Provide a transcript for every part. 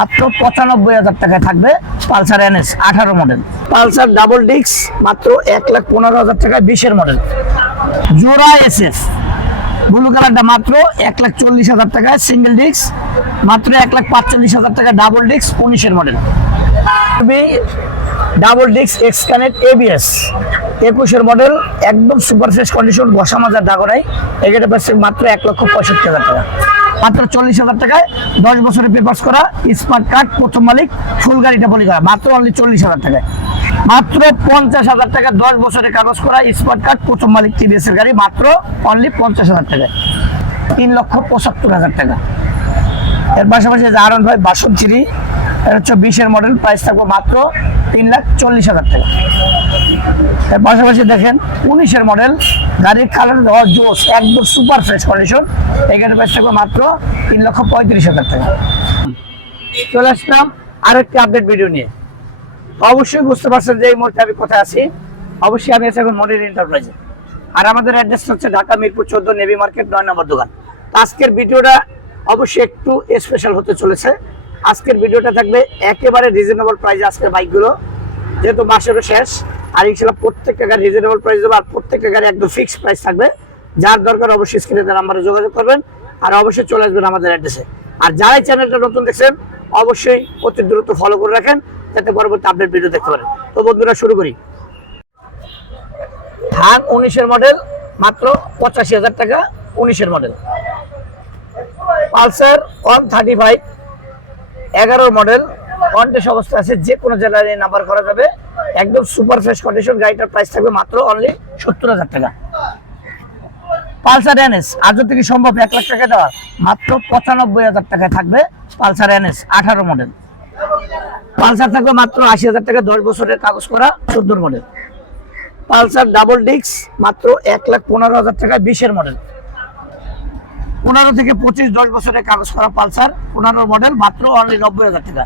মাত্র 95,000 টাকায় থাকবে Pulsar NS 18 model. Pulsar double disc মাত্র 1,15,000 টাকায় 20-এর মডেল। জোড়া এসএফ ব্লু কালারটা মাত্র 1,40,000 টাকায় সিঙ্গেল ডিস্ক, মাত্র 1,45,000 টাকা ডাবল ডিস্ক 19-এর model. Double disc X connect ABS 21-এর মডেল, একদম সুপার ফ্রেশ কন্ডিশন, বসা মাজার দাগ নাই। এগাটা পাচ্ছে মাত্র 1,65,000 টাকা, মাত্র 40,000 টাকায় 10 বছরের পেপারস করা স্মার্ট কার্ড, প্রথম মালিক, ফুল গাড়িটা পলি করা, মাত্র অনলি 40,000 টাকায়। মাত্র 50,000 টাকা 10 বছরের কাগজ করা স্মার্ট কার্ড, প্রথম মালিক টিভিএস এর গাড়ি, মাত্র অনলি 50,000 টাকায়, 3,75,000 টাকা। এর পাশাপাশি আরন ভাই 62 এটা হচ্ছে 20-এর মডেল, প্রাইস থাকবে মাত্র 3,40,000 টাকা। এর পাশাপাশি দেখেন 19-এর মডেল, গাড়ির কালার দেওয়া জোস, একদম সুপার ফ্রেশ কন্ডিশন, এই গাড়ির প্রাইস থাকবে মাত্র 3,35,000 টাকা। চলে আসলাম আরেকটি আপডেট ভিডিও নিয়ে। অবশ্যই বুঝতে পারছেন যে এই মুহূর্তে আমি কোথায় আছি। অবশ্যই আমি আছি এখন মনির এন্টারপ্রাইজে, আর আমাদের অ্যাড্রেস হচ্ছে ঢাকা মিরপুর 14 নেভি মার্কেট 9 নম্বর দোকান। আজকের ভিডিওটা অবশ্যই একটু স্পেশাল হতে চলেছে। আজকের ভিডিওটা থাকবে একেবারে রিজনেবল প্রাইসে। আজকের বাইকগুলো যেহেতু মাসেরও শেষ, আর ইনশাআল্লাহ প্রত্যেকটা গাড়ি রিজনেবল প্রাইস দেবো, আর প্রত্যেকটা গাড়ি একদম ফিক্সড প্রাইস থাকবে। যার দরকার অবশ্যই স্ক্রিনে তার নাম্বারে যোগাযোগ করবেন, আর অবশ্যই চলে আসবেন আমাদের অ্যাড্রেসে। আর যারাই চ্যানেলটা নতুন দেখছেন অবশ্যই অতি দ্রুত ফলো করে রাখেন, যাতে পরবর্তী আপডেট ভিডিও দেখতে পারেন। তো বন্ধুরা শুরু করি। ধান 19-এর মডেল, মাত্র 85,000 টাকা 19-এর মডেল। পালসার 135 11 মডেল, কন্টেস্ট অবস্থা আছে, যে কোনো জেলায় নাম্বার করা যাবে, একদম সুপার ফ্রেশ কন্ডিশন। গাড়িটার প্রাইস থাকবে মাত্র অনলি 70,000 টাকা। পালসার এনএস আজ থেকে সম্ভব 1 লাখ টাকা দেওয়া, মাত্র 95,000 টাকায় থাকবে পালসার এনএস 18 মডেল। পালসার থাকবে মাত্র 80,000 টাকা 10 বছরের কাগজ করা 14 মডেল। পালসার ডাবল ডিস্ক মাত্র 1,15,000 টাকা 20-এর মডেল। 15 থেকে 25 10 বছরের কাগজ করা পালসার 15 মডেল, মাত্র অনলি 90,000 টাকা।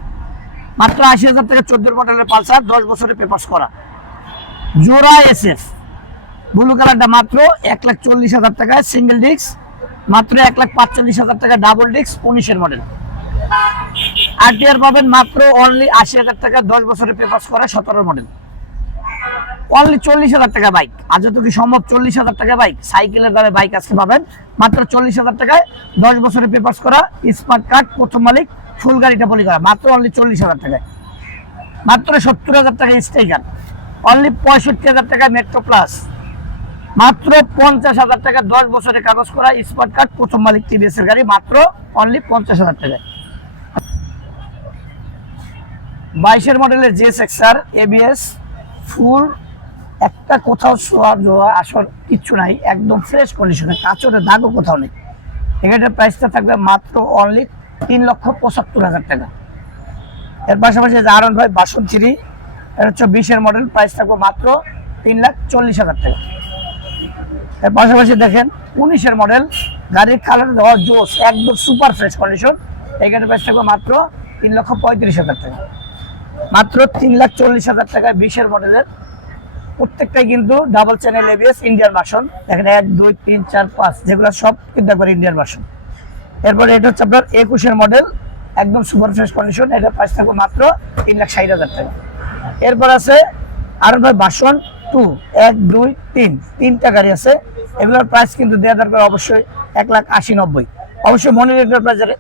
মাত্র 80,000 টাকা 14 মডেলের পালসার 10 বছরের পেপারস করা। জোড়া এসএফ ব্লু কালারটা মাত্র 1,40,000 টাকায় সিঙ্গেল ডিস্ক, মাত্র 1,45,000 টাকা ডাবল ডিস্ক 19-এর মডেল। আরটিআর পাবেন মাত্র অনলি 80,000 টাকা 10 বছরের পেপারস করা 17 মডেল। অনলি 40,000 টাকা বাইক, আজ তো কি সম্ভব 40,000 টাকা বাইক, সাইকেলের দামে বাইক আজকে পাবেন মাত্র 40,000 টাকায় 10 বছরের পেপারস করা স্মার্ট কার্ড, প্রথম মালিক, ফুল গাড়িটা পলি করা, মাত্র অনলি 40,000 টাকায়। মাত্র 70,000 টাকা স্ট্রাইকার, অনলি 65,000 টাকা মেট্রো প্লাস, মাত্র 50,000 টাকা 10 বছরের কাগজ করা স্মার্ট কার্ড, প্রথম মালিক টিভিএস এর গাড়ি, মাত্র অনলি 50,000 টাকায়। 22-এর মডেলের জিএসএক্সআর এবিএস ফুল, একটা কোথাও শোয়া আসর কিচ্ছু নাই, একদম ফ্রেশ কন্ডিশনে, কাঁচরের দাগও কোথাও নেই। এটার প্রাইসটা থাকবে মাত্র অনলি 3,75,000 টাকা। এর পাশাপাশি আরন ভাই 62 এটা হচ্ছে 20-এর মডেল, প্রাইস থাকবে মাত্র 3,40,000 টাকা। এর পাশাপাশি দেখেন 19-এর মডেল, গাড়ির কালার দেওয়া জোস, একদম সুপার ফ্রেশ কন্ডিশন, এখানে প্রাইস থাকবে মাত্র 3,35,000 টাকা। মাত্র 3,40,000 টাকায় 20-এর মডেলের, প্রত্যেকটাই কিন্তু double channel ABS Indian version. দেখেন 1 2 3 4 5 যেগুলো সব কিন্তু একবার ইন্ডিয়ান ভার্সন। এরপরে এটা হচ্ছে আপনার 21-এর মডেল, একদম সুপার ফ্রেশ কন্ডিশন, এটা প্রাইস থাকবে মাত্র 3,60,000 টাকা। এরপর আছে আরন ভাই ভার্সন 2 1 2 3 তিনটা গাড়ি আছে, এগুলোর প্রাইস কিন্তু দেওয়া দরকার অবশ্যই 1,80,90। অবশ্যই মনির এন্টারপ্রাইজের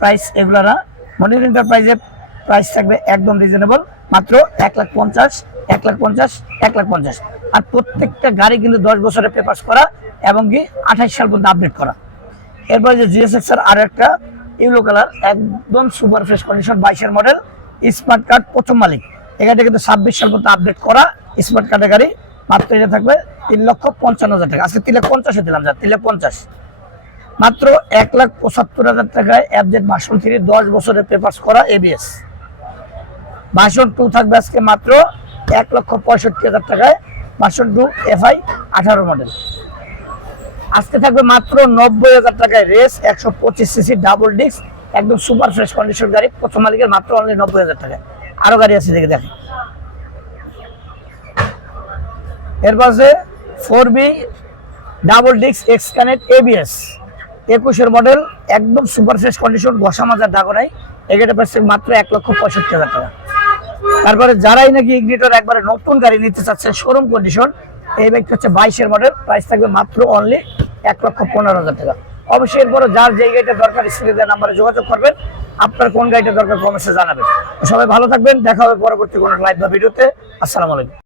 প্রাইস এগুলো না, মনির এন্টারপ্রাইজের প্রাইস থাকবে একদম রিজনেবল, মাত্র 1,50,000 1,50,000 1,50,000। আর প্রত্যেকটা গাড়ি কিন্তু 10 বছরের পেপারস করা এবং কি 28 সাল পর্যন্ত আপডেট করা। এরপরে যে জিএসএক্সআর আর একটা ইউলো কালার, একদম সুপার ফ্রেশ কন্ডিশন, 22-এর মডেল, স্মার্ট কার্ড, প্রথম মালিক, এখানে কিন্তু 26 সাল পর্যন্ত আপডেট করা স্মার্ট কার্ডের গাড়ি, মাত্র এটা থাকবে 3,55,000 টাকা। আজকে 3,50,000 দিলাম, যা 3,50,000। মাত্র 1,75,000 টাকায় এফজেড ভার্সন 3 10 বছরের পেপারস করা এবিএস। ভার্সন 2 থাকবে আজকে মাত্র 1,65,000 টাকায়, ভার্সন 2 এফআই 18 মডেল। আজকে থাকবে মাত্র 90,000 টাকায় রেস 125 সিসি ডাবল ডিস্ক, একদম সুপার ফ্রেশ কন্ডিশন গাড়ি, প্রথম মালিকের, মাত্র অনলি 90,000 টাকায়। আরো গাড়ি আছে দেখে দেখেন। এরপর আছে 4B double disc X connect ABS 21-এর মডেল, একদম সুপার ফ্রেশ কন্ডিশন, বসা মাজার দাগ নাই। এই গাড়িটা প্রাইস মাত্র 1,65,000 টাকা। তারপরে যারাই নাকি ইগনিটর একবারে নতুন গাড়ি নিতে চাচ্ছেন শোরুম কন্ডিশন, এই বাইকটা হচ্ছে 22-এর মডেল, প্রাইস থাকবে মাত্র অনলি 1,15,000 টাকা। অবশ্যই এরপরে যার যেই গাড়িটা দরকার স্ক্রিনে দেওয়া নাম্বারে যোগাযোগ করবেন, আপনার কোন গাড়িটা দরকার কমেন্টে জানাবেন। সবাই ভালো থাকবেন, দেখা হবে পরবর্তী কোনো লাইভ বা ভিডিওতে। আসসালামু আলাইকুম।